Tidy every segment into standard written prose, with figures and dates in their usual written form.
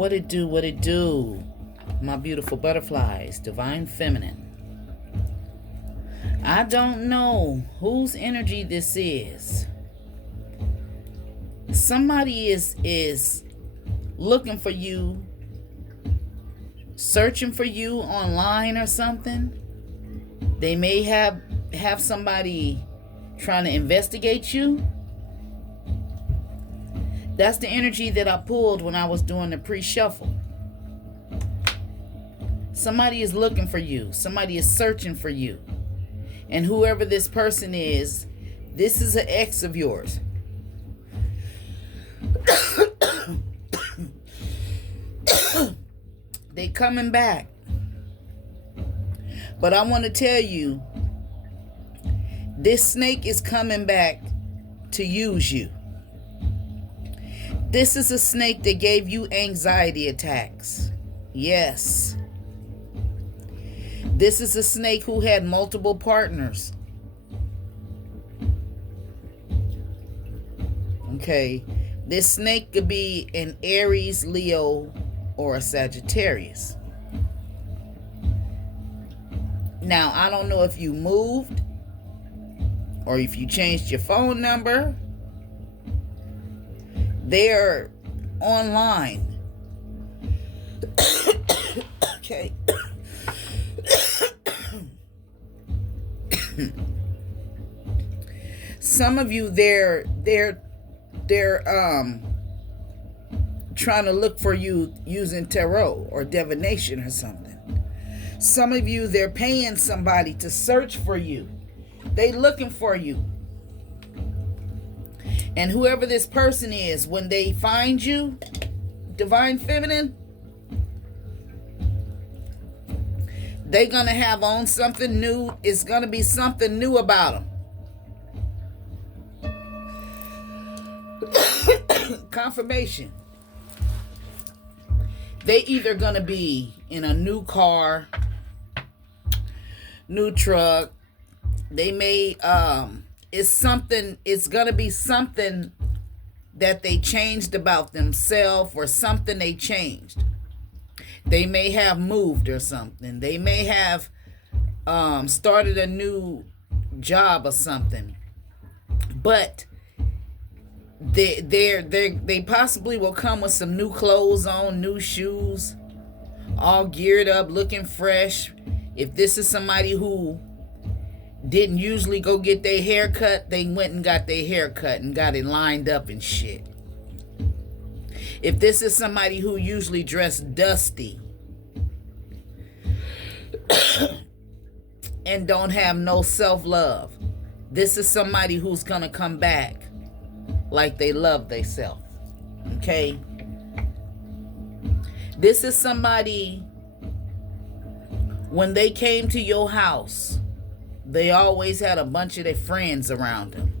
What it do, what it do, my beautiful butterflies, divine feminine. I don't know whose energy this is. Somebody is looking for you, searching for you online or something. They may have somebody trying to investigate you. That's the energy that I pulled when I was doing the pre-shuffle. Somebody is looking for you. Somebody is searching for you. And whoever this person is, this is an ex of yours. They coming back. But I want to tell you, this snake is coming back to use you. This is a snake that gave you anxiety attacks. Yes. This is a snake who had multiple partners. Okay. This snake could be an Aries, Leo, or a Sagittarius. Now, I don't know if you moved or if you changed your phone number. They're online. Okay. Some of you, they're trying to look for you using tarot or divination or something. Some of you, they're paying somebody to search for you. They looking for you. And whoever this person is, when they find you, divine feminine, they're going to have on something new. It's going to be something new about them. Confirmation. They either going to be in a new car, new truck. They may, it's going to be something that they changed about themselves or something they changed. They may have moved or something. They may have started a new job or something. But they possibly will come with some new clothes on, new shoes, all geared up, looking fresh. If this is somebody who didn't usually go get their hair cut, they went and got their hair cut and got it lined up and shit. If this is somebody who usually dressed dusty and don't have no self-love, this is somebody who's gonna come back like they love themselves. Okay? This is somebody, when they came to your house, they always had a bunch of their friends around them.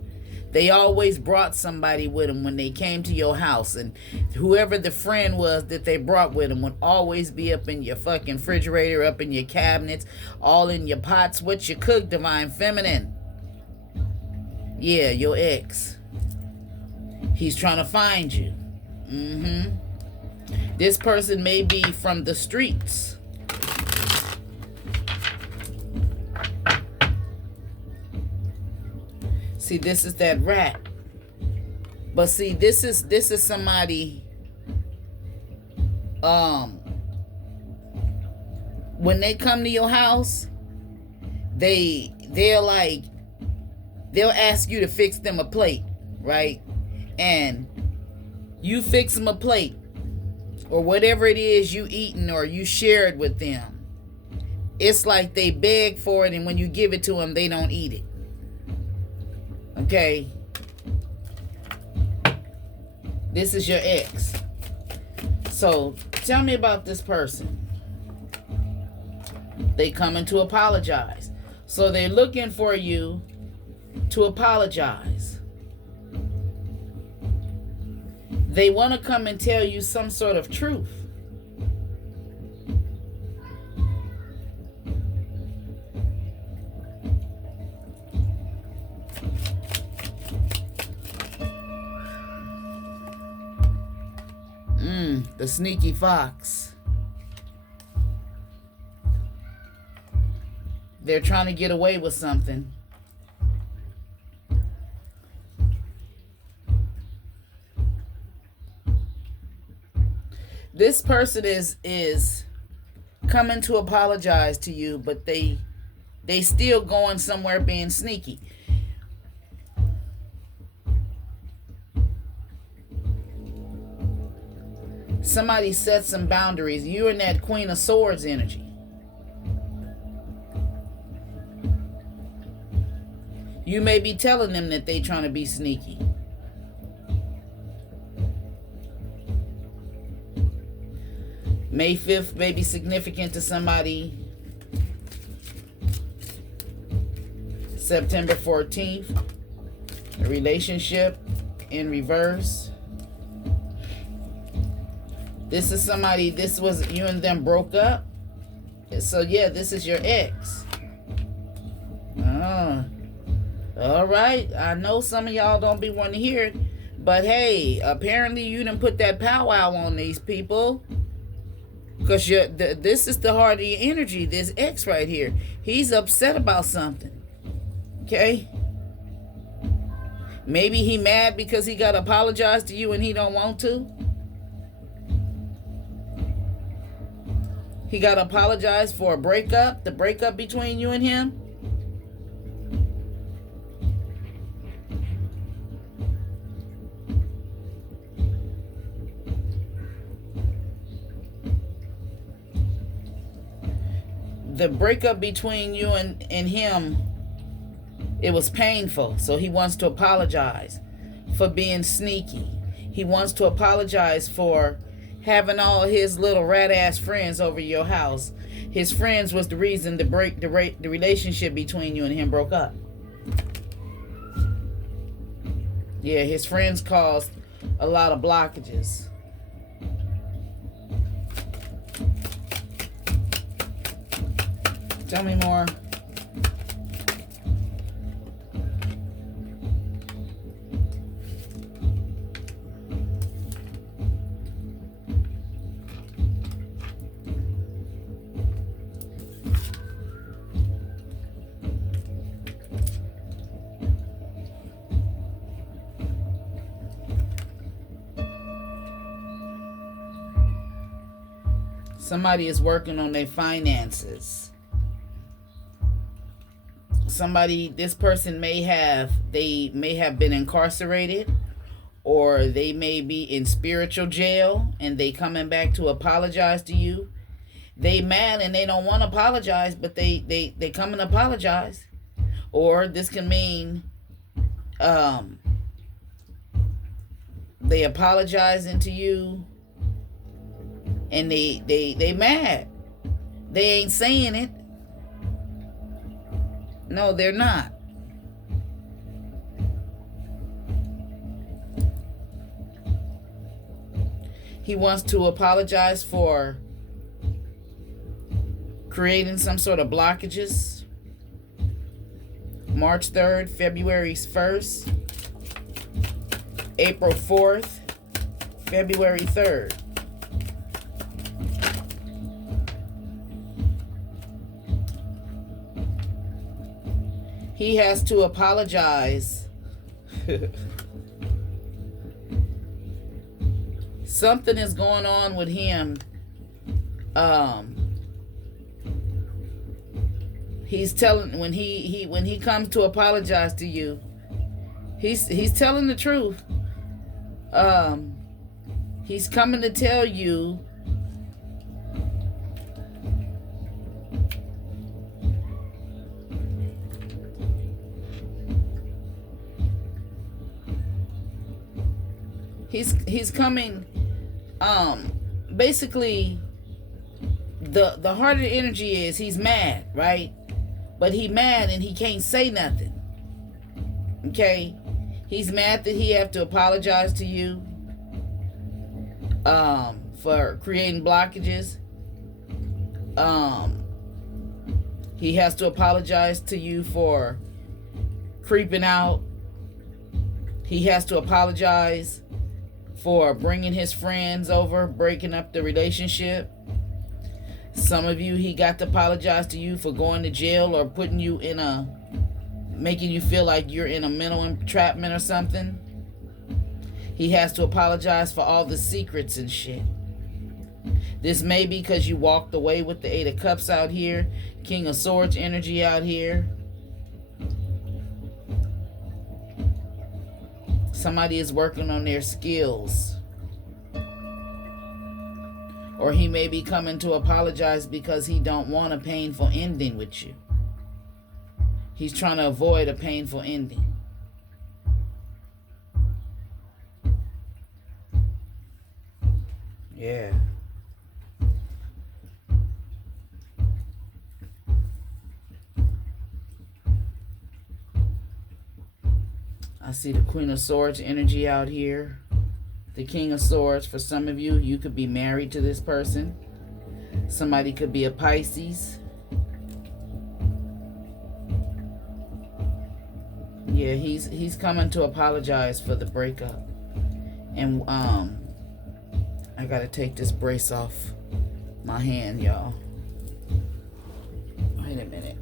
They always brought somebody with them when they came to your house. And whoever the friend was that they brought with them would always be up in your fucking refrigerator, up in your cabinets, all in your pots. What you cook, divine feminine. Yeah, your ex. He's trying to find you. This person may be from the streets. See, this is that rat. But see, this is somebody, when they come to your house, they'll ask you to fix them a plate, right? And you fix them a plate or whatever it is you eating or you share it with them. It's like they beg for it, and when you give it to them, they don't eat it. Okay, this is your ex. So tell me about this person. They coming to apologize. So they're looking for you to apologize. They want to come and tell you some sort of truth. The sneaky fox. They're trying to get away with something. This person is coming to apologize to you, but they still going somewhere being sneaky. Somebody set some boundaries. You're in that Queen of Swords energy. You may be telling them that they trying to be sneaky. May 5th may be significant to somebody. September 14th, a relationship in reverse. This is somebody, this was you and them broke up. So yeah, this is your ex. All right. I know some of y'all don't be wanting to hear it, but hey, apparently you didn't put that powwow on these people. Because this is the heart of your energy, this ex right here. He's upset about something. Okay? Maybe he mad because he got to apologize to you and he don't want to. He got to apologize for a breakup, the breakup between you and him. The breakup between you and him, it was painful. So he wants to apologize for being sneaky. He wants to apologize for having all his little rat ass friends over your house. His friends was the reason the relationship between you and him broke up. Yeah, his friends caused a lot of blockages. Tell me more. Somebody is working on their finances. This person may have been incarcerated, or they may be in spiritual jail and they coming back to apologize to you. They mad and they don't want to apologize, but they come and apologize. Or this can mean they apologizing to you and they mad. They ain't saying it. No, they're not. He wants to apologize for creating some sort of blockages. March 3rd, February 1st, April 4th, February 3rd. He has to apologize. Something is going on with him. He's telling when he comes to apologize to you, he's telling the truth. He's coming to tell you he's coming, basically the heart of the energy is he's mad, right? But he mad and he can't say nothing. Okay? He's mad that he have to apologize to you for creating blockages. He has to apologize to you for creeping out. He has to apologize for bringing his friends over, breaking up the relationship. Some of you, he got to apologize to you for going to jail or putting you in making you feel like you're in a mental entrapment or something. He has to apologize for all the secrets and shit. This may be because you walked away with the 8 of Cups out here, King of Swords energy out here. Somebody is working on their skills. Or he may be coming to apologize because he don't want a painful ending with you. He's trying to avoid a painful ending. Yeah. I see the Queen of Swords energy out here. The King of Swords. For some of you, you could be married to this person. Somebody could be a Pisces. Yeah, he's coming to apologize for the breakup. And I gotta take this brace off my hand, y'all. Wait a minute.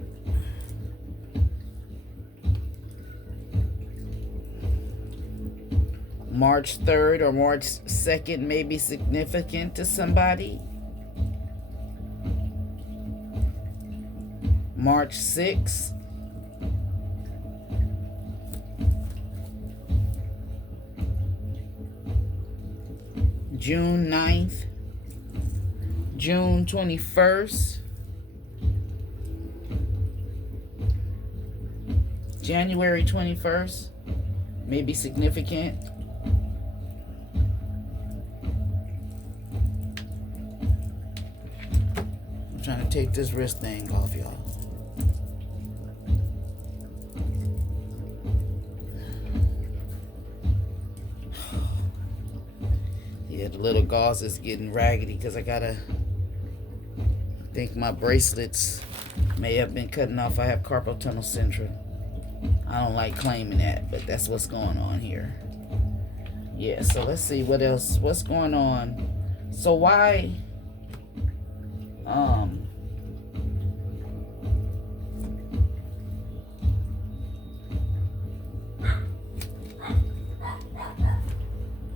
March 3rd or March 2nd may be significant to somebody. March 6th. June 9th. June 21st. January 21st may be significant. I'm trying to take this wrist thing off, y'all. Yeah, the little gauze is getting raggedy because I think my bracelets may have been cutting off. I have carpal tunnel syndrome. I don't like claiming that, but that's what's going on here. Yeah, so let's see what else. What's going on? So why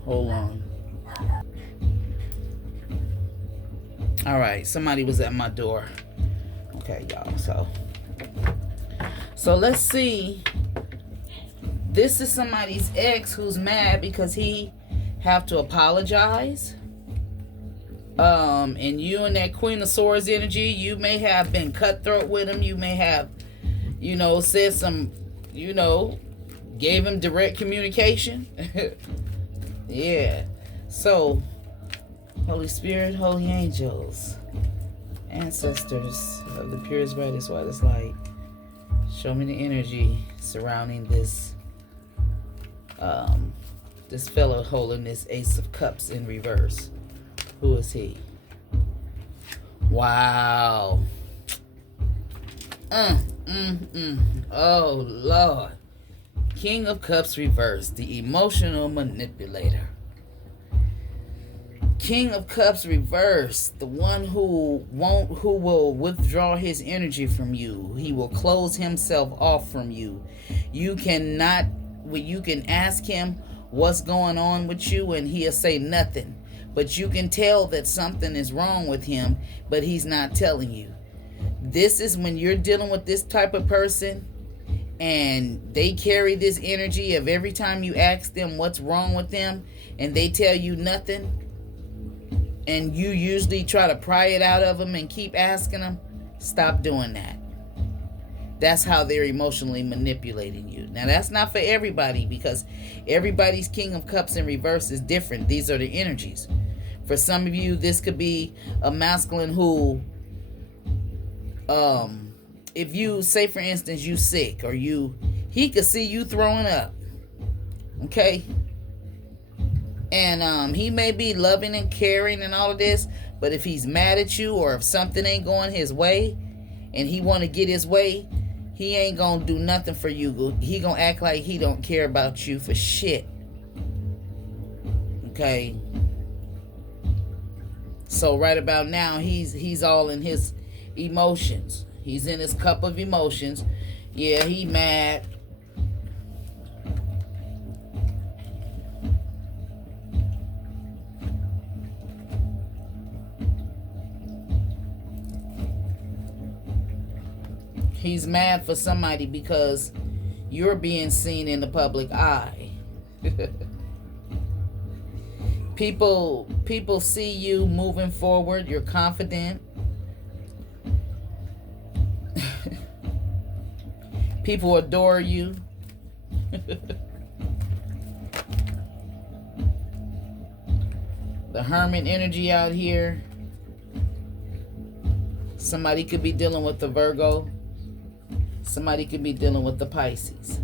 hold on. All right, somebody was at my door. Okay, y'all. So let's see. This is somebody's ex who's mad because he have to apologize. And you and that Queen of Swords energy, you may have been cutthroat with him. You may have, said some, gave him direct communication. Yeah. So, Holy Spirit, holy angels, ancestors of the purest, brightest, whitest light, show me the energy surrounding this this fellow holding this Ace of Cups in reverse. Who is he? Wow. Oh, Lord. King of Cups reverse, the emotional manipulator. King of Cups reverse, the one who will withdraw his energy from you. He will close himself off from you. You can ask him what's going on with you and he'll say nothing. But you can tell that something is wrong with him, but he's not telling you. This is when you're dealing with this type of person and they carry this energy of every time you ask them what's wrong with them and they tell you nothing, and you usually try to pry it out of them and keep asking them, stop doing that. That's how they're emotionally manipulating you. Now, that's not for everybody because everybody's King of Cups in reverse is different. These are the energies. For some of you, this could be a masculine who, if you, say for instance, you sick or he could see you throwing up. Okay? And he may be loving and caring and all of this, but if he's mad at you or if something ain't going his way and he want to get his way, he ain't going to do nothing for you. He going to act like he don't care about you for shit. Okay. So right about now, he's all in his emotions. He's in his cup of emotions. Yeah, he mad. He's mad for somebody because you're being seen in the public eye. People see you moving forward. You're confident. People adore you. The hermit energy out here. Somebody could be dealing with the Virgo. Somebody could be dealing with the Pisces.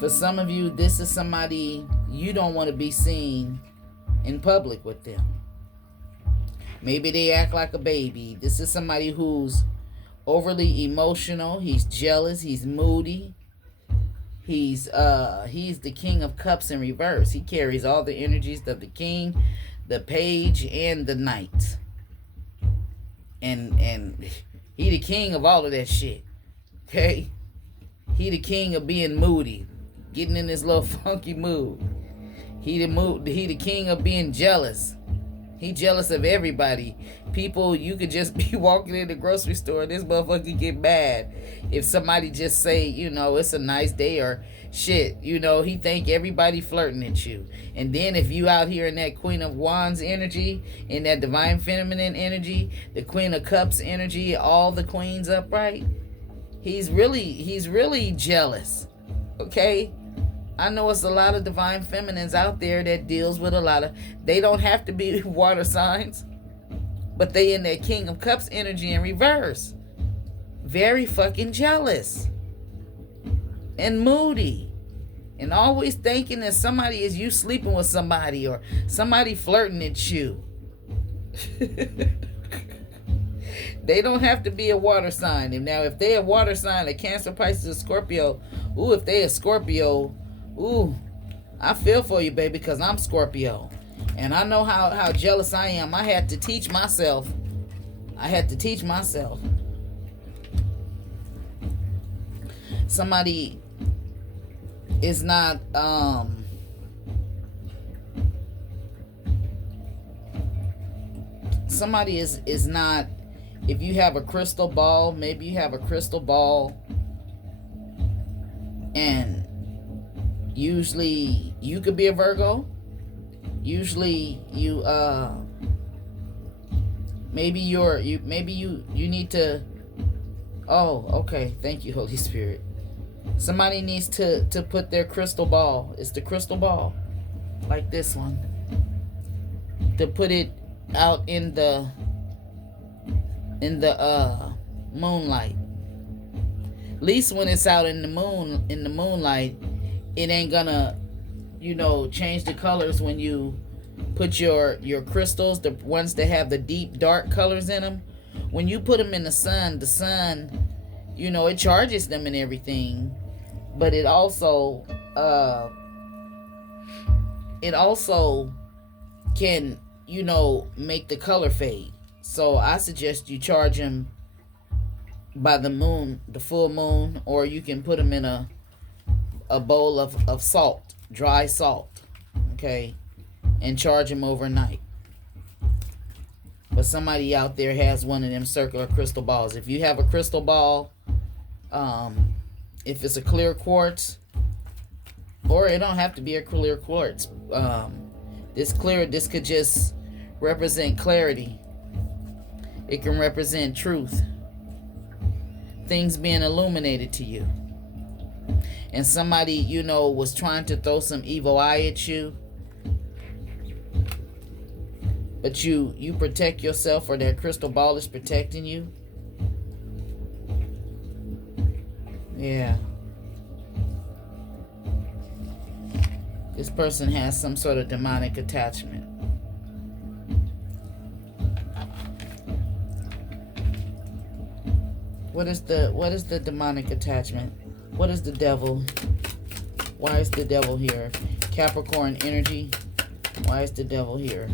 For some of you, this is somebody you don't want to be seen in public with them. Maybe they act like a baby. This is somebody who's overly emotional. He's jealous. He's moody. He's the King of Cups in reverse. He carries all the energies of the King, the Page, and the Knight. And he the king of all of that shit. Okay? He the king of being moody, getting in this little funky mood. He the king of being jealous. He jealous of everybody. People, you could just be walking in the grocery store, this motherfucker get mad if somebody just say, it's a nice day or shit. He think everybody flirting at you. And then if you out here in that Queen of Wands energy, in that divine feminine energy, the Queen of Cups energy, all the queens upright, he's really jealous. Okay? I know it's a lot of divine feminines out there that deals with a lot of, they don't have to be water signs, but they in that King of Cups energy in reverse. Very fucking jealous and moody and always thinking that somebody is you sleeping with somebody or somebody flirting at you. They don't have to be a water sign. And now if they a water sign, a Cancer, Pisces, or Scorpio, if they a Scorpio, I feel for you, baby, because I'm Scorpio. And I know how jealous I am. I had to teach myself. Somebody is not, somebody is not, if you have a crystal ball, maybe you have a crystal ball and usually you could be a Virgo. Usually you maybe you need to, okay, thank you, Holy Spirit. Somebody needs to put their crystal ball, it's the crystal ball, like this one, to put it out in the moonlight. At least when it's out in the moonlight, it ain't gonna, change the colors when you put your crystals, the ones that have the deep dark colors in them. When you put them in the sun, it charges them and everything, but it also can, make the color fade. So I suggest you charge them by the moon, the full moon, or you can put them in a bowl of salt, dry salt, okay, and charge them overnight. But somebody out there has one of them circular crystal balls. If you have a crystal ball, if it's a clear quartz, or it don't have to be a clear quartz, this could just represent clarity. It can represent truth, things being illuminated to you. And somebody, was trying to throw some evil eye at you, but you protect yourself, or that crystal ball is protecting you. Yeah. This person has some sort of demonic attachment. What is the demonic attachment? What is the devil? Why is the devil here? Capricorn energy. Why is the devil here?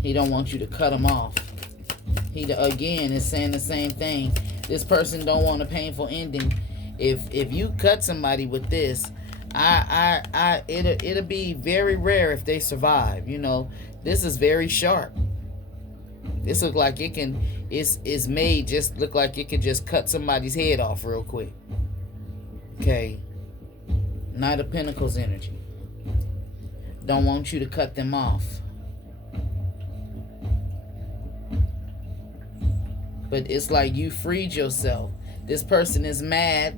He don't want you to cut him off. He again is saying the same thing. This person don't want a painful ending. If you cut somebody with this, it'll be very rare if they survive. You know, this is very sharp. This look like it can. It's made just look like it could just cut somebody's head off real quick. Okay. Knight of Pentacles energy. Don't want you to cut them off. But it's like you freed yourself. This person is mad,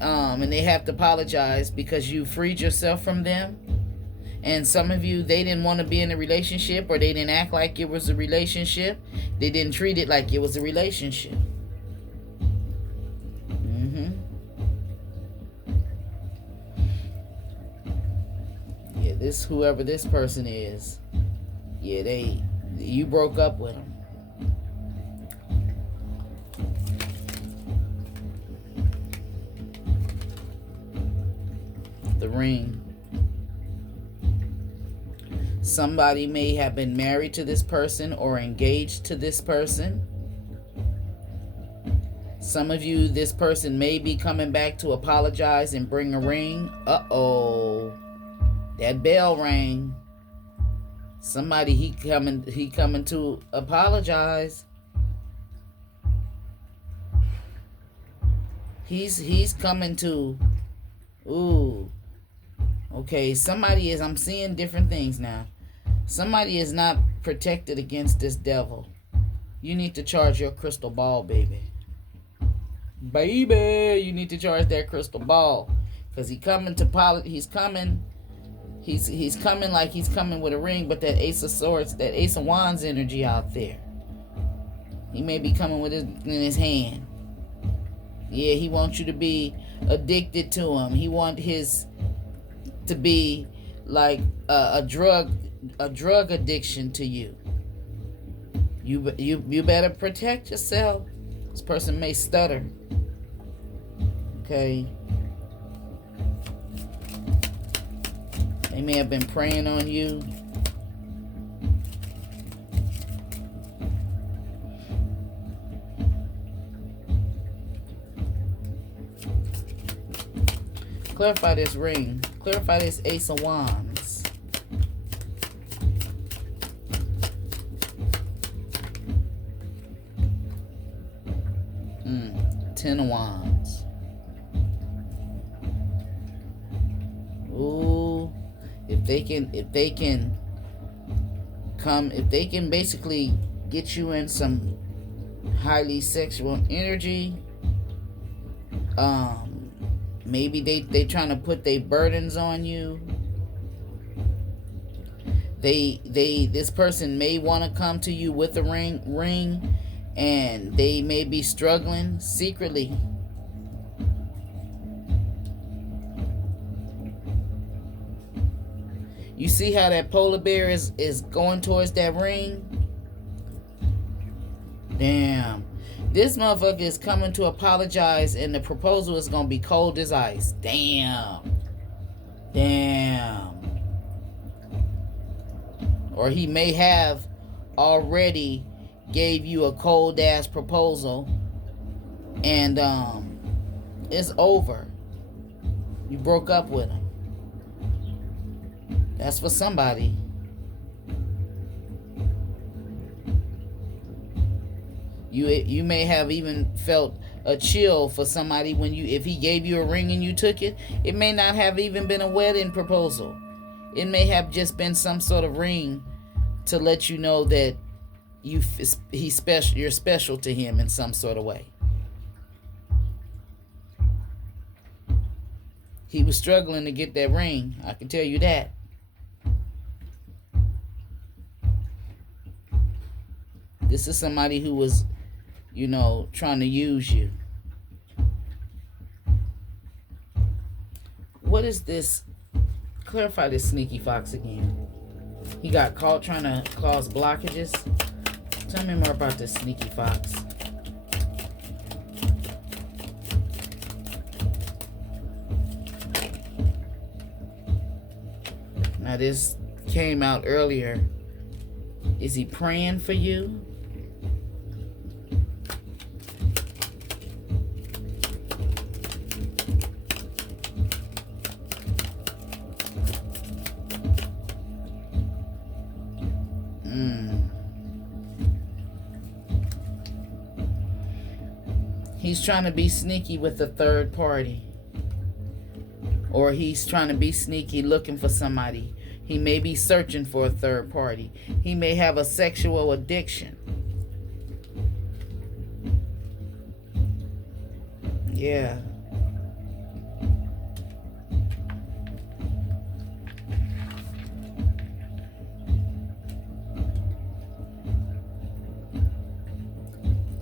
and they have to apologize because you freed yourself from them. And some of you, they didn't want to be in a relationship, or they didn't act like it was a relationship. They didn't treat it like it was a relationship. Yeah, this, whoever this person is, yeah, you broke up with them. The ring. Somebody may have been married to this person or engaged to this person. Some of you, this person may be coming back to apologize and bring a ring. Uh-oh. That bell rang. Somebody, he coming to apologize. He's coming to, ooh. Okay, somebody is, I'm seeing different things now. Somebody is not protected against this devil. You need to charge your crystal ball, baby. Baby, you need to charge that crystal ball. Because he's coming like he's coming with a ring, but that Ace of Swords, that Ace of Wands energy out there. He may be coming with it in his hand. Yeah, he wants you to be addicted to him. He wants his to be like a drug addiction to you. You better protect yourself. This person may stutter. Okay. They may have been preying on you. Clarify this ring. Clarify this Ace of Wands. Ten of Wands. Ooh. If they can basically get you in some highly sexual energy, maybe they trying to put their burdens on you. This person may want to come to you with a ring, and they may be struggling secretly. You see how that polar bear is going towards that ring? Damn. This motherfucker is coming to apologize, and the proposal is going to be cold as ice. Damn. Or he may have already gave you a cold ass proposal, and it's over. You broke up with him. That's for somebody. You may have even felt a chill for somebody when if he gave you a ring and you took it. It may not have even been a wedding proposal. It may have just been some sort of ring to let you know that he's special. You're special to him in some sort of way. He was struggling to get that ring. I can tell you that. This is somebody who was, trying to use you. What is this? Clarify this sneaky fox again. He got caught trying to cause blockages. Tell me more about this sneaky fox. Now this came out earlier. Is he praying for you? He's trying to be sneaky with a third party. Or he's trying to be sneaky looking for somebody. He may be searching for a third party. He may have a sexual addiction. Yeah.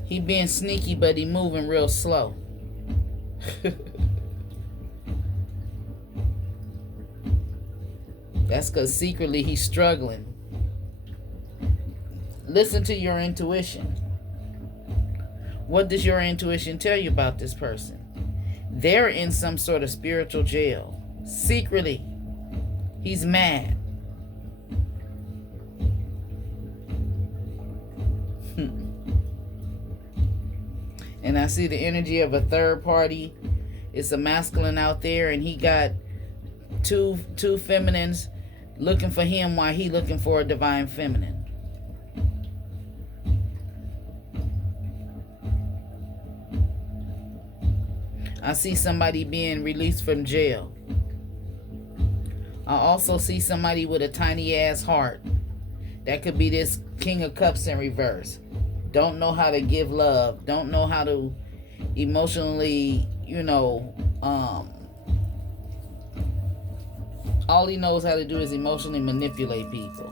He being sneaky, but he moving real slow. That's because secretly he's struggling. Listen to your intuition. What does your intuition tell you about this person? They're in some sort of spiritual jail. Secretly, he's mad. And I see the energy of a third party. It's a masculine out there, and he got two feminines looking for him while he looking for a divine feminine. I see somebody being released from jail. I also see somebody with a tiny ass heart. That could be this King of Cups in reverse. Don't know how to give love. Don't know how to emotionally, all he knows how to do is emotionally manipulate people.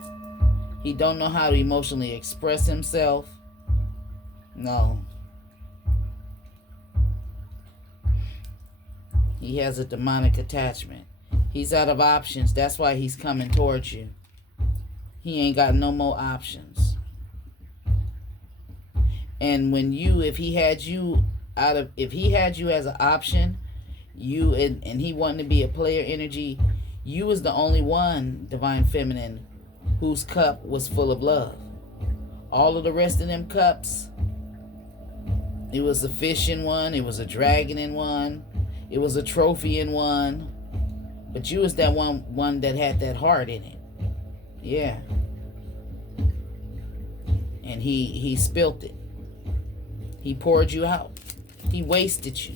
He don't know how to emotionally express himself. No. He has a demonic attachment. He's out of options. That's why he's coming towards you. He ain't got no more options. And when if he had you as an option, you and he wanted to be a player energy, you was the only one, divine feminine, whose cup was full of love. All of the rest of them cups, it was a fish in one, it was a dragon in one, it was a trophy in one, but you was that one that had that heart in it. Yeah. And he spilt it. He poured you out. He wasted you.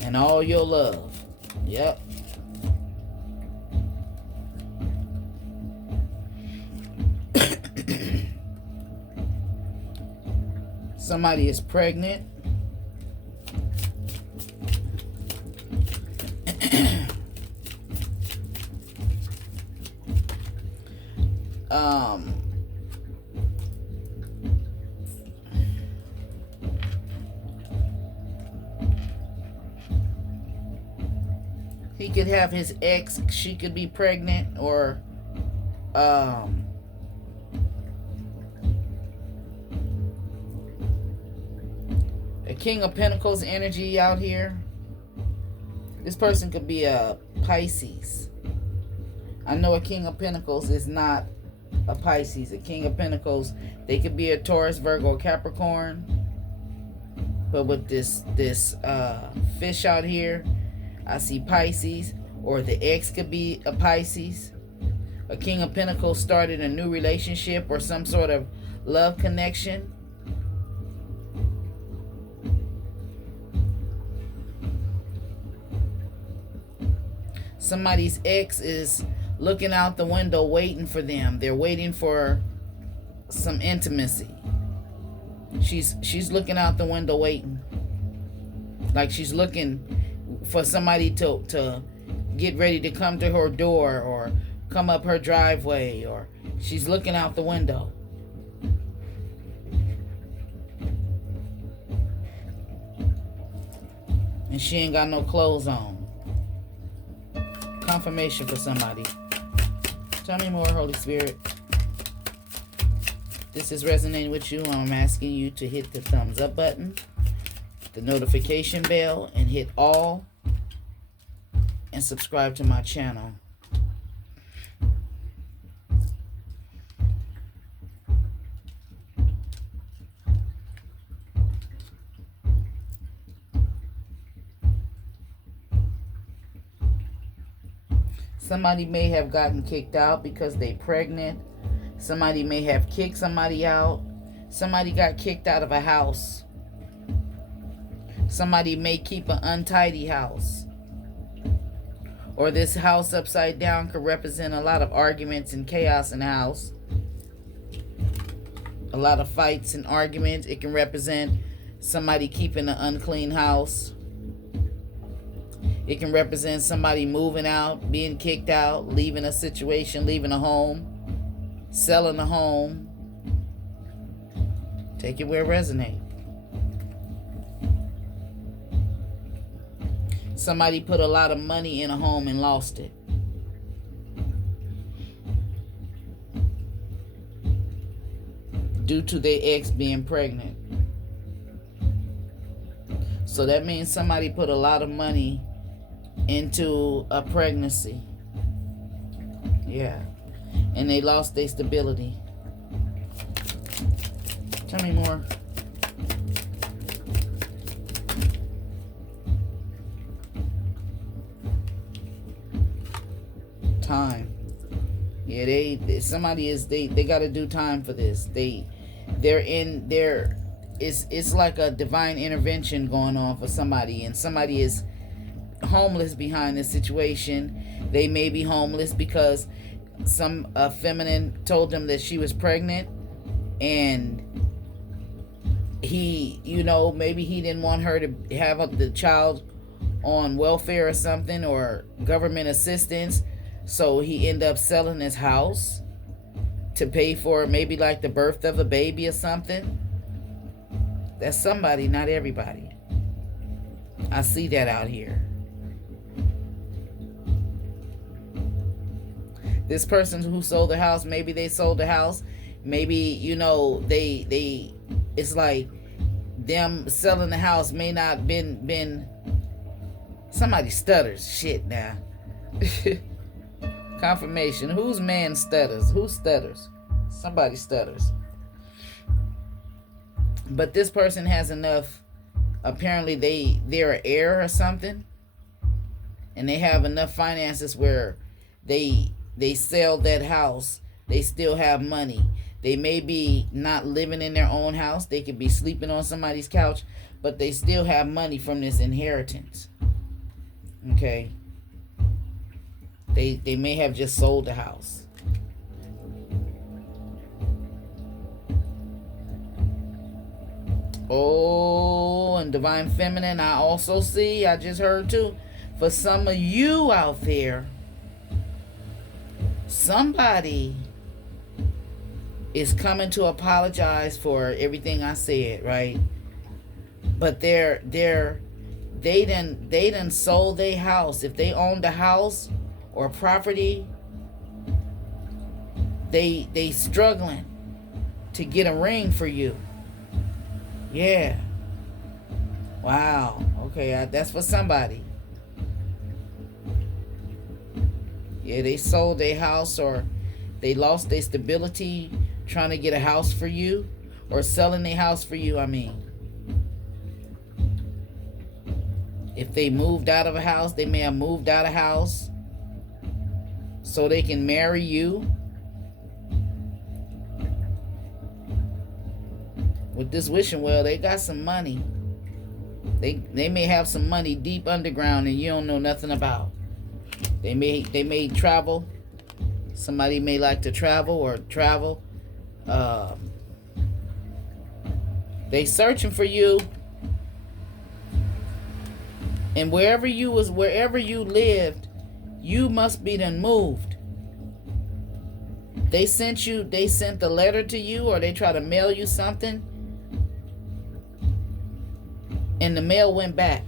And all your love. Yep. Somebody is pregnant. He could have his ex, she could be pregnant, or a King of Pentacles energy out here. This person could be a Pisces. I know a King of Pentacles is not a Pisces. A King of Pentacles, they could be a Taurus, Virgo, Capricorn. But with this fish out here, I see Pisces, or the ex could be a Pisces. A King of Pentacles started a new relationship or some sort of love connection. Somebody's ex is looking out the window waiting for them. They're waiting for some intimacy. She's looking out the window waiting. Like she's looking for somebody to get ready to come to her door or come up her driveway, or she's looking out the window. And she ain't got no clothes on. Confirmation for somebody. Tell me more, Holy Spirit. This is resonating with you. I'm asking you to hit the thumbs up button, the notification bell, and hit all. and subscribe to my channel. Somebody may have gotten kicked out because they're pregnant. Somebody may have kicked somebody out. Somebody got kicked out of a house. Somebody may keep an untidy house. Or this house upside down could represent a lot of arguments and chaos in the house. A lot of fights and arguments. It can represent somebody keeping an unclean house. It can represent somebody moving out, being kicked out, leaving a situation, leaving a home, selling a home. Take it where it resonates. Somebody put a lot of money in a home and lost it. Due to their ex being pregnant. So that means somebody put a lot of money into a pregnancy. Yeah. And they lost their stability. Tell me more. Time. Yeah, they got to do time for this. It's like a divine intervention going on for somebody, and somebody is homeless behind this situation. They may be homeless because some feminine told them that she was pregnant, and he, maybe he didn't want her to have the child on welfare or something, or government assistance, so he ended up selling his house to pay for maybe like the birth of a baby or something. That's somebody, not everybody. I see that out here. This person who sold the house, maybe they sold the house. Maybe, they it's like them selling the house may not been somebody stutters. Shit now. Confirmation. Whose man stutters? Who stutters? Somebody stutters. But this person has enough. Apparently they're an heir or something. And they have enough finances where they sell that house. They still have money. They may be not living in their own house. They could be sleeping on somebody's couch. But they still have money from this inheritance. Okay. They may have just sold the house. Oh, and Divine Feminine, I also see, I just heard too, for some of you out there, somebody is coming to apologize for everything I said, right? But they done sold their house. If they owned a house or property, they struggling to get a ring for you. Yeah. Wow. Okay, that's for somebody. Yeah, they sold their house, or they lost their stability trying to get a house for you, or selling their house for you, I mean. If they moved out of a house, they may have moved out of house so they can marry you. With this wishing well, they got some money. They may have some money deep underground and you don't know nothing about. They may travel. Somebody may like to travel or travel. They searching for you. And wherever you lived, you must be done moved. They sent the letter to you, or they try to mail you something, and the mail went back.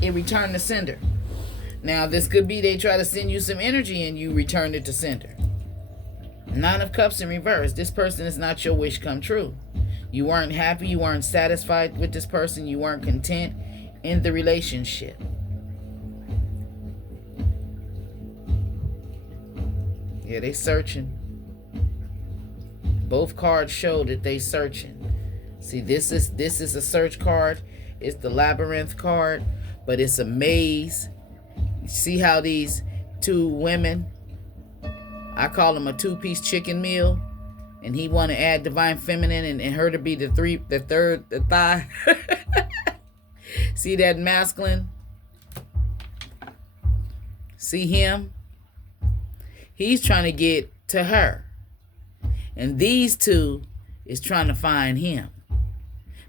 It returned to sender. Now, this could be they try to send you some energy and you returned it to sender. Nine of Cups in reverse. This person is not your wish come true. You weren't happy. You weren't satisfied with this person. You weren't content in the relationship. Yeah, they searching. Both cards show that they searching. See, this is a search card. It's the labyrinth card, but it's a maze. You see how these two women, I call them a two-piece chicken meal, and he want to add divine feminine and her to be the thigh. See that masculine? See him? He's trying to get to her. And these two is trying to find him.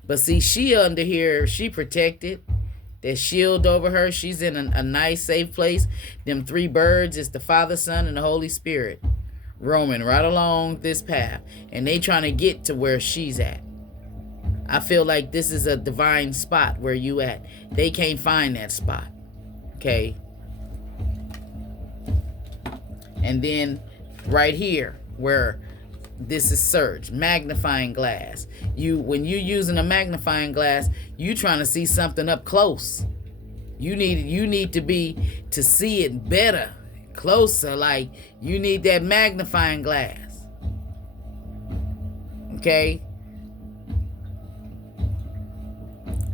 But see, she under here, she protected. That shield over her. She's in a nice, safe place. Them three birds is the Father, Son, and the Holy Spirit roaming right along this path. And they trying to get to where she's at. I feel like this is a divine spot where you at. They can't find that spot. Okay? And then right here where this is surge, magnifying glass. When you using a magnifying glass, you trying to see something up close. You need to see it better, closer. Like you need that magnifying glass. Okay.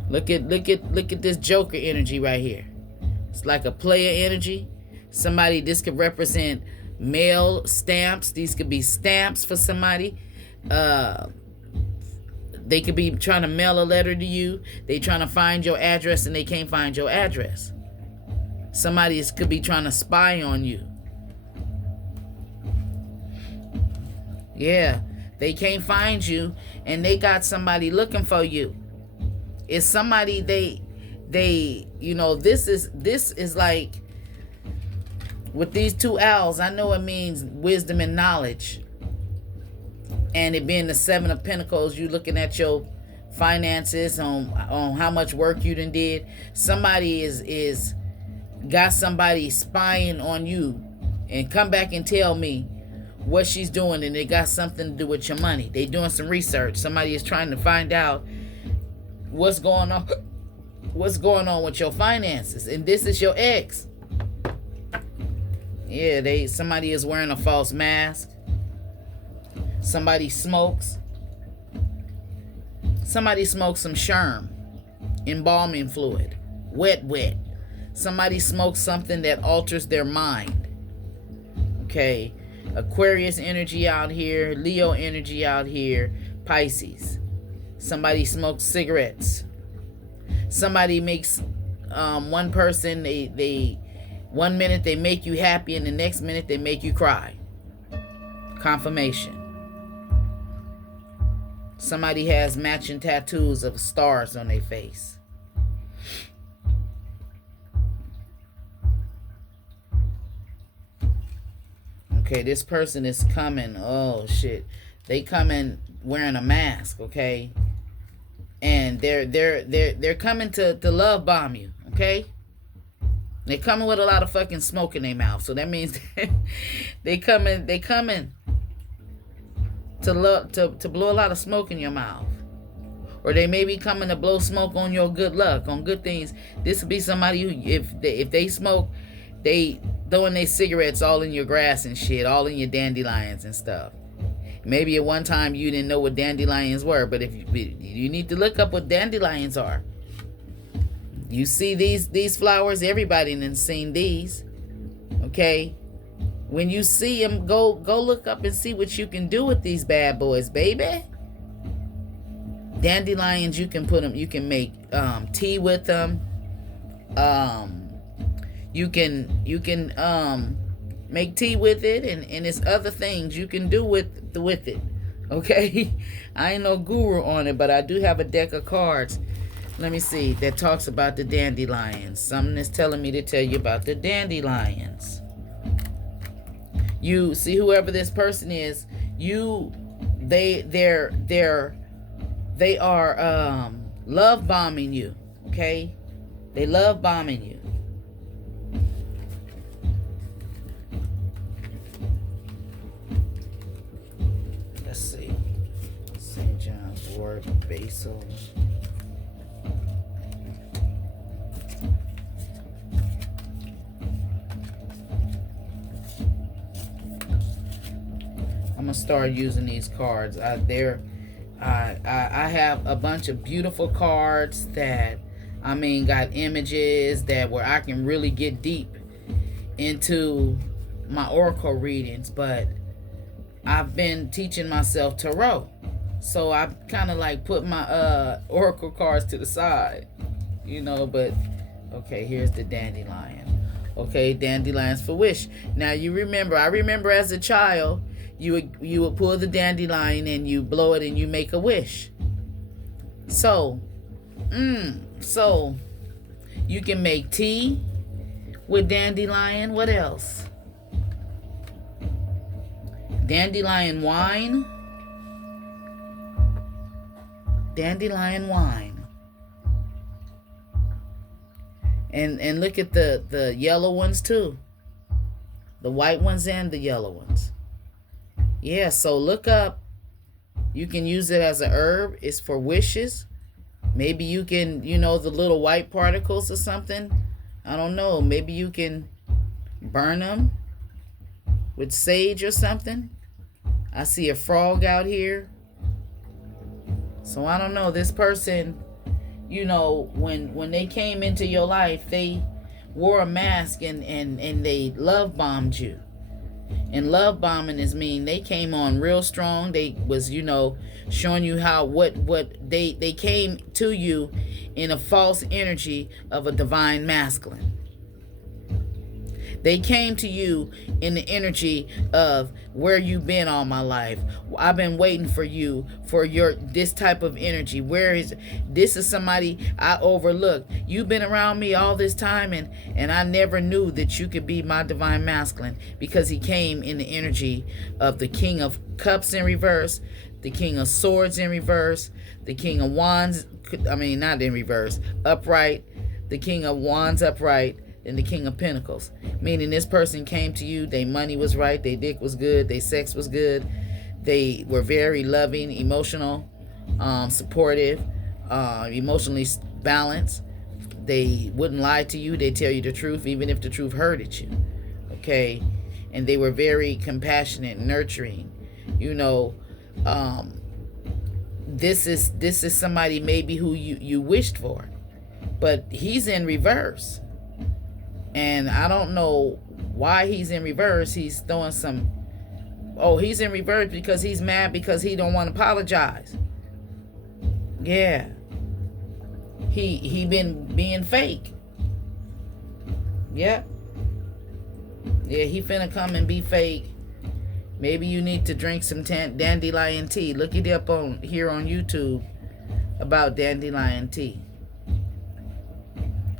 Look at this Joker energy right here. It's like a player energy. This could represent mail stamps. These could be stamps for somebody. They could be trying to mail a letter to you. They trying to find your address and they can't find your address. Somebody could be trying to spy on you. Yeah, they can't find you and they got somebody looking for you. It's somebody this is like with these two owls, I know it means wisdom and knowledge. And it being the Seven of Pentacles, you looking at your finances on how much work you done did. Somebody is got somebody spying on you and come back and tell me what she's doing and it got something to do with your money. They doing some research. Somebody is trying to find out what's going on with your finances. And this is your ex. Yeah, somebody is wearing a false mask. Somebody smokes. Somebody smokes some sherm, embalming fluid, wet. Somebody smokes something that alters their mind. Okay, Aquarius energy out here, Leo energy out here, Pisces. Somebody smokes cigarettes. Somebody makes one person, they 1 minute they make you happy and the next minute they make you cry. Confirmation. Somebody has matching tattoos of stars on their face. Okay, this person is coming. Oh shit. They coming wearing a mask, okay? And they're coming to love bomb you, okay? They coming with a lot of fucking smoke in their mouth. So that means they coming to blow a lot of smoke in your mouth. Or they may be coming to blow smoke on your good luck, on good things. This would be somebody who, if they smoke, they throwing their cigarettes all in your grass and shit, all in your dandelions and stuff. Maybe at one time you didn't know what dandelions were, but if you need to look up what dandelions are. You see these flowers, everybody done seen these. Okay? When you see them, go look up and see what you can do with these bad boys, baby. Dandelions, you can make tea with them. You can make tea with it, and there's other things you can do with it. Okay? I ain't no guru on it, but I do have a deck of cards. Let me see, that talks about the dandelions. Something is telling me to tell you about the dandelions. You see, whoever this person is, they are love bombing you. Okay? They love bombing you. Let's see. St. John's wort, basil. gonna start using these cards. I have a bunch of beautiful cards that, I mean, got images that where I can really get deep into my oracle readings, but I've been teaching myself tarot. So I kind of like put my oracle cards to the side, but okay, here's the dandelion. Okay, dandelions for wish. Now I remember as a child, you would pull the dandelion and you blow it and you make a wish. So you can make tea with dandelion. What else? Dandelion wine. Dandelion wine. And look at the yellow ones too. The white ones and the yellow ones. Yeah, so look up. You can use it as a herb. It's for wishes. Maybe you can, the little white particles or something. I don't know. Maybe you can burn them with sage or something. I see a frog out here. So I don't know. This person, when they came into your life, they wore a mask and they love bombed you. And love bombing is mean they came on real strong. They was, showing you how what they came to you in a false energy of a divine masculine. They came to you in the energy of where you've been all my life. I've been waiting for you for this type of energy. This is somebody I overlooked. You've been around me all this time and I never knew that you could be my divine masculine, because he came in the energy of the King of Cups in reverse, the King of Swords in reverse, the King of Wands, not in reverse, upright, the King of Wands upright, and the King of Pentacles. Meaning this person came to you, their money was right, their dick was good, their sex was good, they were very loving, emotional, supportive, emotionally balanced. They wouldn't lie to you, they tell you the truth, even if the truth hurted you. Okay? And they were very compassionate, nurturing. This is somebody maybe who you wished for, but he's in reverse. And I don't know why he's in reverse. He's throwing some... Oh, he's in reverse because he's mad because he don't want to apologize. Yeah. He been being fake. Yep. Yeah, he finna come and be fake. Maybe you need to drink some dandelion tea. Look it up here on YouTube about dandelion tea.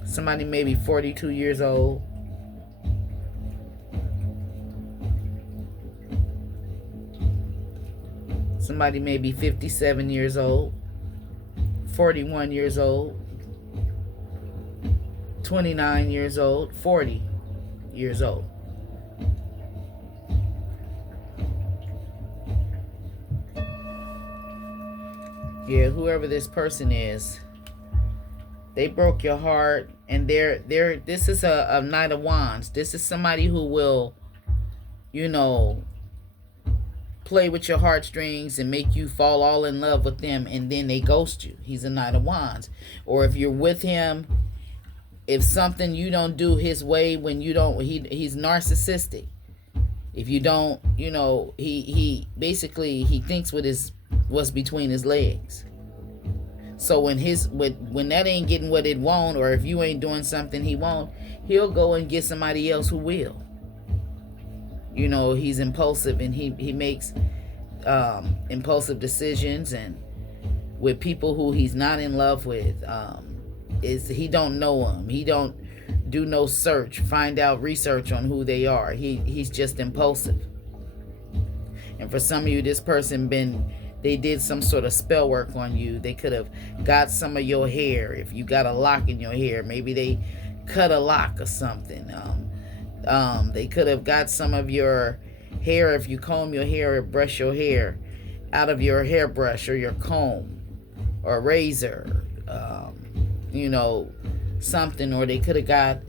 Somebody maybe 42 years old. Somebody maybe 57 years old. 41 years old. 29 years old. 40 years old. Yeah, whoever this person is, they broke your heart, and this is a Knight of Wands. This is somebody who will, play with your heartstrings and make you fall all in love with them, and then they ghost you. He's a Knight of Wands. Or if you're with him, if something you don't do his way, when you don't, he's narcissistic. If you don't, he basically, he thinks with what's between his legs. So when that ain't getting what it want, or if you ain't doing something he won't, he'll go and get somebody else who will. He's impulsive, and he makes impulsive decisions, and with people who he's not in love with. He don't know them. He don't do no research on who they are. He's just impulsive. And for some of you, this person they did some sort of spell work on you. They could have got some of your hair. If you got a lock in your hair, maybe they cut a lock or something. They could have got some of your hair. If you comb your hair or brush your hair out of your hairbrush or your comb or razor, something. Or they could have got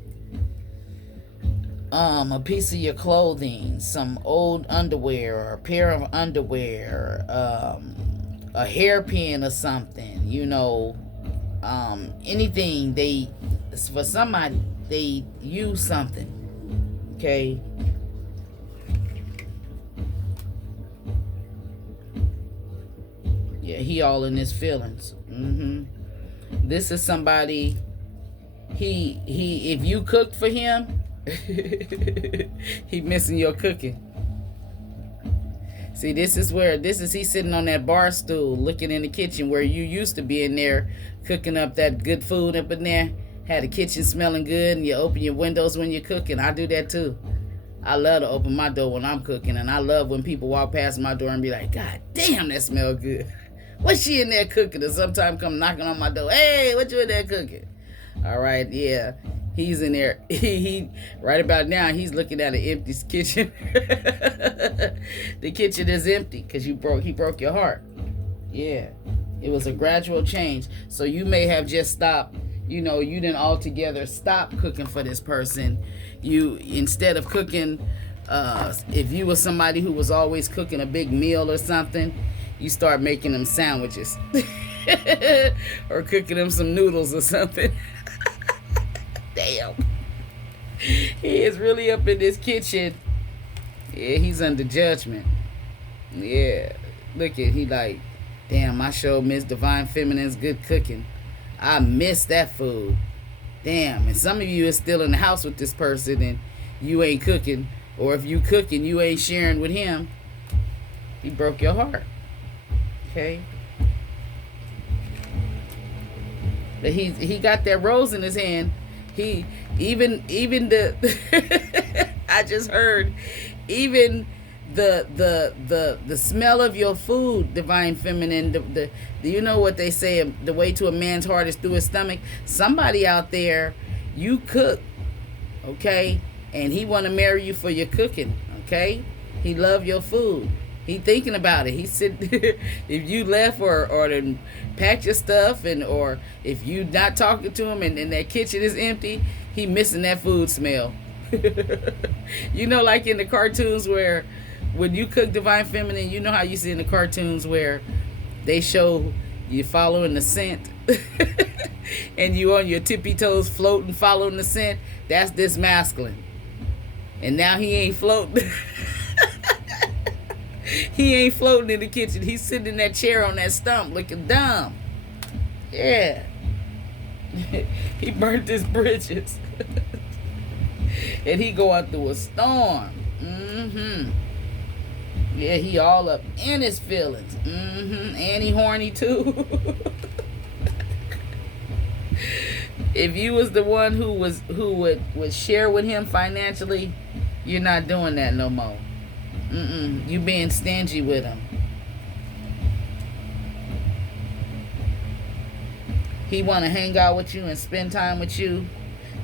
a piece of your clothing, some old underwear or a pair of underwear, a hairpin or something, anything. For somebody, they use something. Okay. Yeah, he all in his feelings. This is somebody. He. If you cook for him, he missing your cooking. See, this is he sitting on that bar stool, looking in the kitchen where you used to be in there, cooking up that good food up in there. Had the kitchen smelling good, and you open your windows when you're cooking. I do that too. I love to open my door when I'm cooking, and I love when people walk past my door and be like, "God damn, that smells good." What's she in there cooking? Or sometimes come knocking on my door. Hey, what you in there cooking? All right, yeah. He's in there. He right about now, he's looking at an empty kitchen. The kitchen is empty because he broke your heart. Yeah. It was a gradual change. So you may have just stopped, you didn't altogether stop cooking for this person. You, instead of cooking, if you were somebody who was always cooking a big meal or something, you start making them sandwiches. Or cooking them some noodles or something. Damn. He is really up in this kitchen. Yeah, he's under judgment. Yeah. Look at, he like, damn, I sure miss Divine Feminine's good cooking. I miss that food. Damn. And some of you are still in the house with this person and you ain't cooking. Or if you cooking, you ain't sharing with him. He broke your heart. Okay. But he got that rose in his hand. He even the I just heard even the smell of your food, Divine Feminine, the you know what they say, the way to a man's heart is through his stomach. Somebody out there, you cook, okay, and he want to marry you for your cooking, okay. He love your food. He thinking about it. He said, if you left or to pack your stuff, or if you not talking to him and that kitchen is empty, he missing that food smell. Like in the cartoons where when you cook Divine Feminine, you know how you see in the cartoons where they show you following the scent and you on your tippy toes floating, following the scent. That's this masculine. And now he ain't floating. He ain't floating in the kitchen. He's sitting in that chair on that stump looking dumb. Yeah. He burnt his bridges. And he going through a storm. Yeah, he all up in his feelings. And he horny too. If you was the one who would share with him financially, you're not doing that no more. You being stingy with him. He want to hang out with you and spend time with you.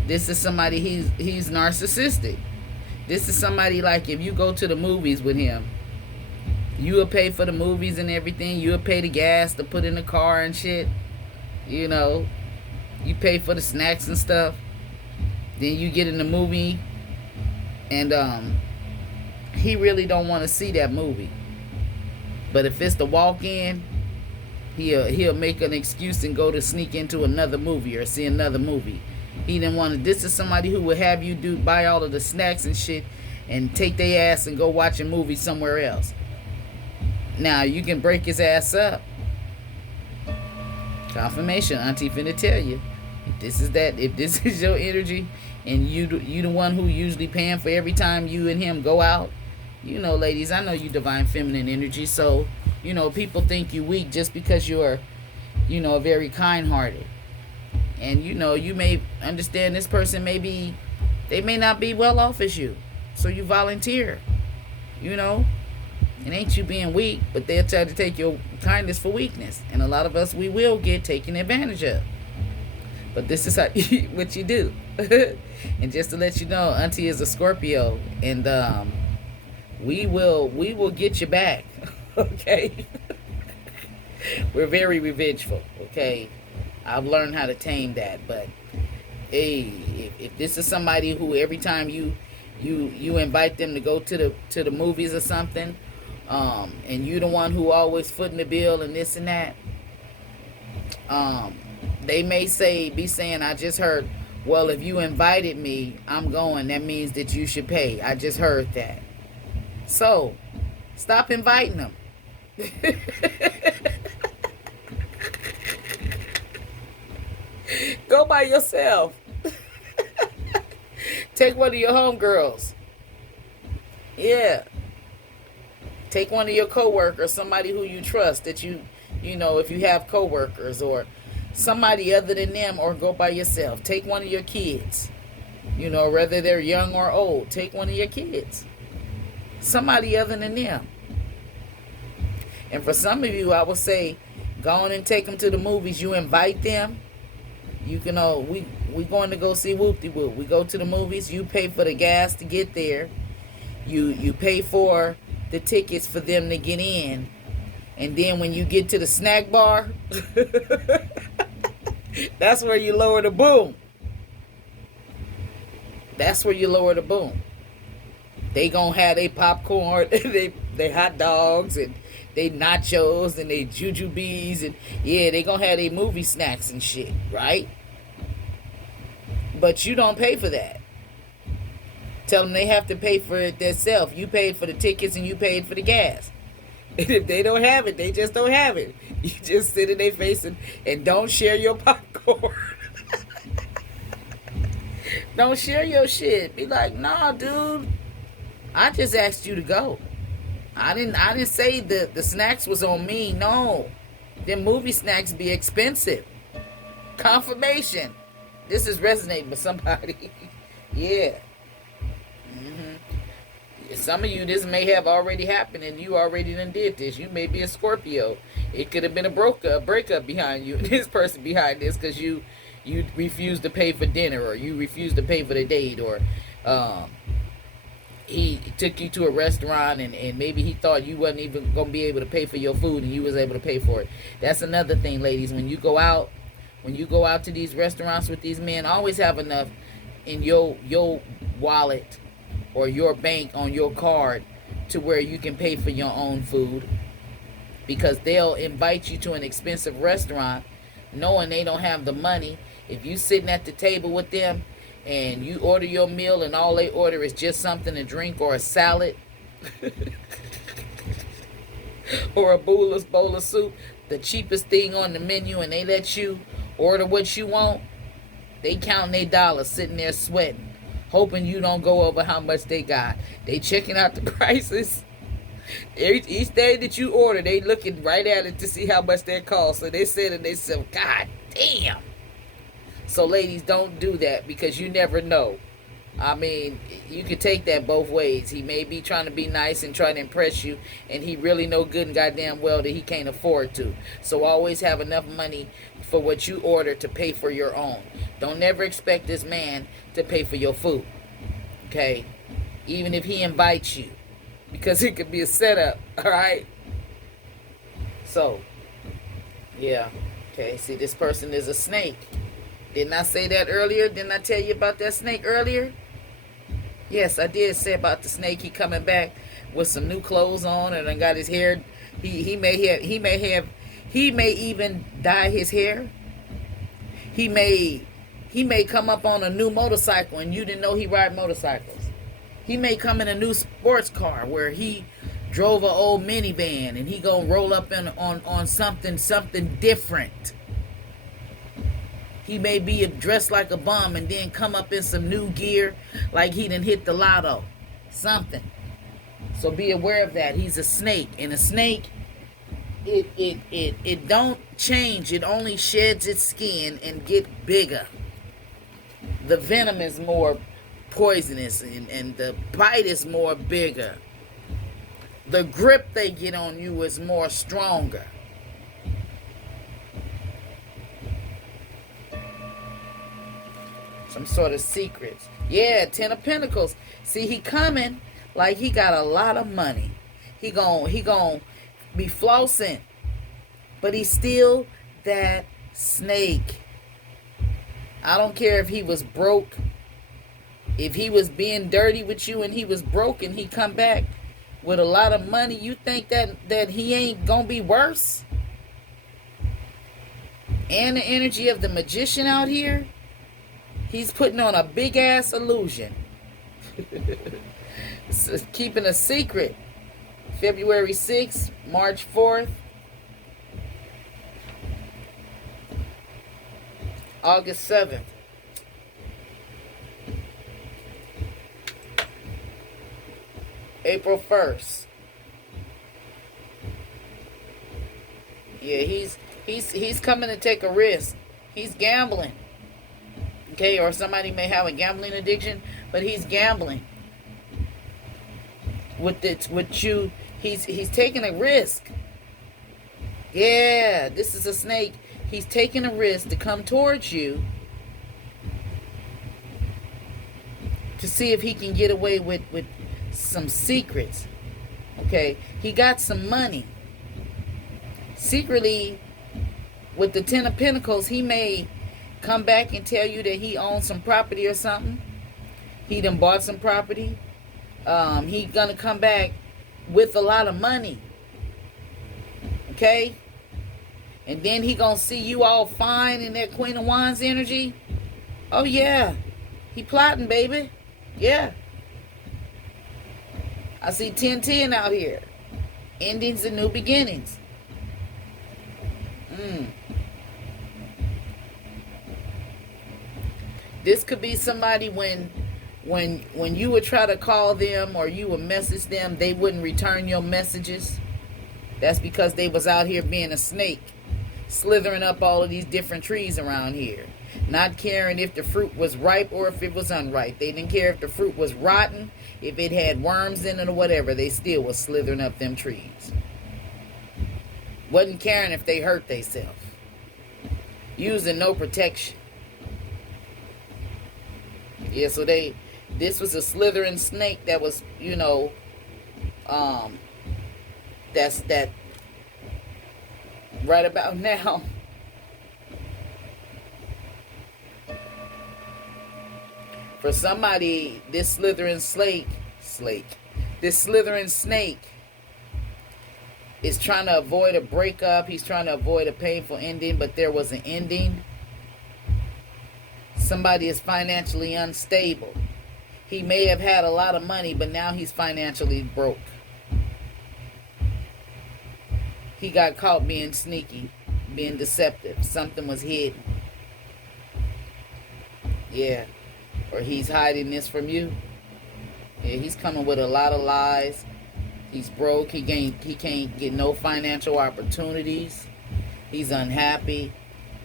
This is somebody, he's narcissistic. This is somebody like if you go to the movies with him, you will pay for the movies and everything. You will pay the gas to put in the car and shit. You pay for the snacks and stuff. Then you get in the movie and he really don't want to see that movie. But if it's the walk-in, he'll make an excuse and go to sneak into another movie or see another movie. He didn't want to. This is somebody who would have you buy all of the snacks and shit and take their ass and go watch a movie somewhere else. Now you can break his ass up. Confirmation, Auntie finna tell you. If this is your energy and you the one who usually paying for every time you and him go out, ladies, I know you Divine Feminine energy, so people think you weak just because you're very kind-hearted. And you may understand this person they may not be well off as you, so you volunteer. It ain't you being weak, but they'll try to take your kindness for weakness, and a lot of us, we will get taken advantage of. But this is what you do. And just to let you know, Auntie is a Scorpio, and we will get you back. Okay. We're very revengeful. Okay. I've learned how to tame that. But hey, if this is somebody who every time you You invite them to go to the movies or something, and you the one who always footing the bill and this and that. Um, they may be saying, I just heard, well, if you invited me, I'm going. That means that you should pay. I just heard that. So, stop inviting them. Go by yourself. Take one of your homegirls. Yeah. Take one of your coworkers, somebody who you trust, that you know, if you have coworkers, or somebody other than them, or go by yourself. Take one of your kids. You know, whether they're young or old, take one of your kids. Somebody other than them. And for some of you, I would say, go on and take them to the movies. You invite them. You can, we going to go see Whoop-de-Whoop. We go to the movies. You pay for the gas to get there. You pay for the tickets for them to get in. And then when you get to the snack bar, that's where you lower the boom. That's where you lower the boom. They gonna have their popcorn, they hot dogs, and they nachos, and they jujubes, and yeah, they gonna have their movie snacks and shit, right? But you don't pay for that. Tell them they have to pay for it themselves. You paid for the tickets and you paid for the gas. And if they don't have it, they just don't have it. You just sit in their face and don't share your popcorn. Don't share your shit. Be like, nah, dude. I just asked you to go. I didn't say the snacks was on me. No. Them movie snacks be expensive. Confirmation. This is resonating with somebody. Yeah. Some of you, this may have already happened and you already done did this. You may be a Scorpio. It could have been a breakup behind you. This person behind this because you refused to pay for dinner, or you refused to pay for the date, or he took you to a restaurant and maybe he thought you wasn't even going to be able to pay for your food and you was able to pay for it. That's another thing, ladies. When you go out to these restaurants with these men, always have enough in your wallet or your bank on your card to where you can pay for your own food, because they'll invite you to an expensive restaurant knowing they don't have the money. If you sitting at the table with them and you order your meal and all they order is just something to drink or a salad or a bowl of soup, the cheapest thing on the menu, and they let you order what you want, they counting their dollars, sitting there sweating, hoping you don't go over how much they got. They checking out the prices. Each day that you order, they looking right at it to see how much they cost. So they said and they said, God damn. So ladies, don't do that, because you never know. I mean, you could take that both ways. He may be trying to be nice and try to impress you, and he really know good and goddamn well that he can't afford to. So always have enough money for what you order to pay for your own. Don't never expect this man to pay for your food. Okay? Even if he invites you. Because it could be a setup. Alright? So, yeah. Okay, see, this person is a snake. Didn't I say that earlier? Didn't I tell you about that snake earlier? Yes, I did say about the snake. He coming back with some new clothes on and got his hair. He may even dye his hair. He may come up on a new motorcycle and you didn't know he ride motorcycles. He may come in a new sports car where he drove an old minivan and he gonna roll up on something different. He may be dressed like a bum and then come up in some new gear like he done hit the lotto. Something. So be aware of that. He's a snake. And a snake, it don't change. It only sheds its skin and get bigger. The venom is more poisonous and the bite is more bigger. The grip they get on you is more stronger. Some sort of secrets. Yeah, 10 of Pentacles. See, he coming like he got a lot of money. He gon' be flossing. But he's still that snake. I don't care if he was broke If he was being dirty with you and he was broken, he come back with a lot of money, you think that he ain't gonna be worse? And the energy of the magician out here, he's putting on a big ass illusion. Keeping a secret. February 6th, March 4th, August 7th. April 1st. Yeah, he's coming to take a risk. He's gambling. Okay, or somebody may have a gambling addiction, but he's gambling. With you, he's taking a risk. Yeah, this is a snake. He's taking a risk to come towards you to see if he can get away with some secrets. Okay, he got some money. Secretly, with the 10 of Pentacles, he may come back and tell you that he owns some property or something. He done bought some property. He gonna come back with a lot of money. Okay? And then he gonna see you all fine in that Queen of Wands energy. Oh yeah. He plotting, baby. Yeah. I see 10-10 out here. Endings and new beginnings. This could be somebody when you would try to call them or you would message them, they wouldn't return your messages. That's because they was out here being a snake, slithering up all of these different trees around here, not caring if the fruit was ripe or if it was unripe. They didn't care if the fruit was rotten, if it had worms in it or whatever. They still was slithering up them trees. Wasn't caring if they hurt themselves. Using no protection. Yeah, so this was a slithering snake that was, that right about now. For somebody, this slithering snake is trying to avoid a breakup. He's trying to avoid a painful ending, but there was an ending. Somebody is financially unstable. He may have had a lot of money, but now he's financially broke. He got caught being sneaky, being deceptive. Something was hidden. Yeah. Or he's hiding this from you. Yeah, he's coming with a lot of lies. He's broke. He can't get no financial opportunities. He's unhappy.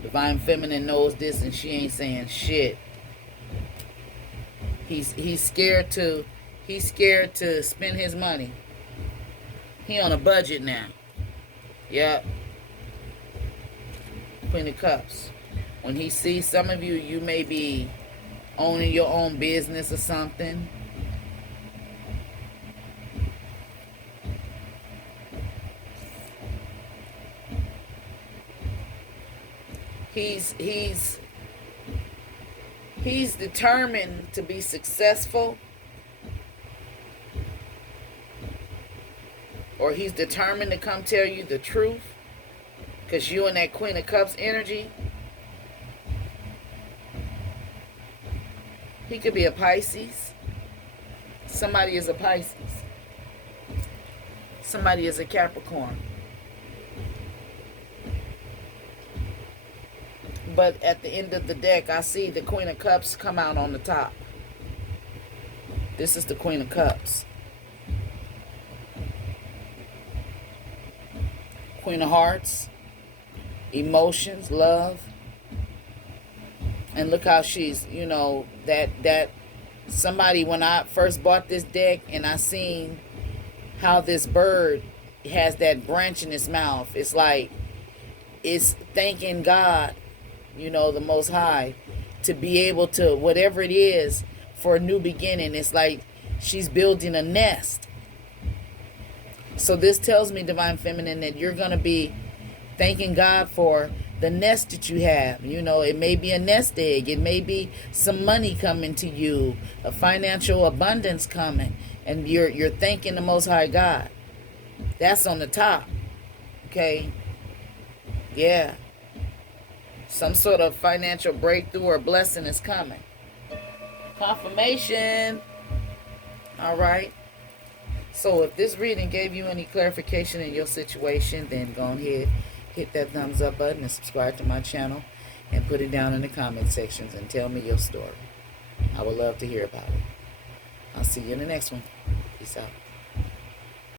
Divine Feminine knows this and she ain't saying shit. He's scared to spend his money. He on a budget now. Yep. Queen of Cups. When he sees some of you, you may be owning your own business or something. He's determined to be successful, or he's determined to come tell you the truth, because you and that Queen of Cups energy. He could be a Pisces. Somebody is a Pisces. Somebody is a Capricorn. But at the end of the deck, I see the Queen of Cups come out on the top. This is the Queen of Cups. Queen of Hearts. Emotions, love. And look how she's, that somebody, when I first bought this deck and I seen how this bird has that branch in its mouth, it's like it's thanking God, the Most High, to be able to, whatever it is, for a new beginning. It's like she's building a nest. So this tells me, Divine Feminine, that you're going to be thanking God for the nest that you have. You know, it may be a nest egg. It may be some money coming to you, a financial abundance coming, and you're thanking the Most High God. That's on the top. Okay? Yeah. Some sort of financial breakthrough or blessing is coming. Confirmation. All right. So if this reading gave you any clarification in your situation, then go ahead, hit that thumbs up button and subscribe to my channel and put it down in the comment sections and tell me your story. I would love to hear about it. I'll see you in the next one. Peace out.